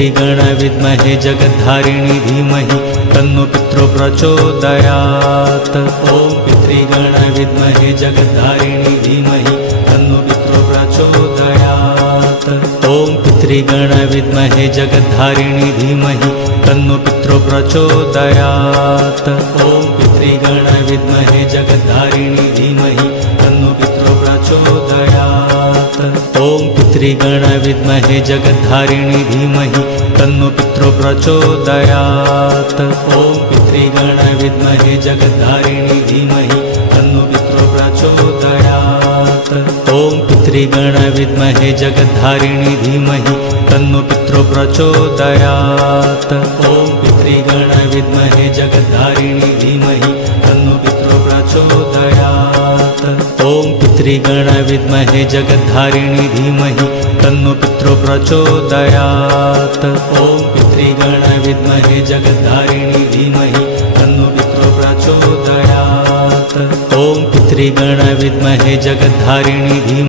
पितृगण विद्महे जगद्धारिणी धीमहि तन्नो पितरो प्रचोदयात्। ॐ पितृगण विद्महे जगद्धारिणी धीमहि तन्नो पितरो प्रचोदयात्। ॐ पितृगण विद्महे जगद्धारिणी धीमहि तन्नो पितरो प्रचोदयात्। ॐ पितृगण विद्महे जगद्धारिणी धीमहि तन्नो पितरो प्रचोदयात्। ॐ पितृगण विद्महे जगद्धारिणी धीमहि तन्नो पितरो प्रचोदयात्। ॐ पितृगण विद्महे जगद्धारिणी धीमहि तन्नो पितरो प्रचोदयात्। ॐ पितृगण विद्महे जगद्धारिणी धीमहि तन्नो पितरो प्रचोदयात्। ॐ पितृगण विद्महे जगद्धारिणी धीमहि तन्नो पितरो प्रचोदयात्। ॐ पितृगण विद्महे जगद्धारिणी धीमहि तन्नो पितरो प्रचोदयात्। ॐ पितृगण विद्महे जगद्धारिणी धीमहि तन्नो पितरो प्रचोदयात्। ॐ पितृगण विद्महे जगद्धारिणी धीमहि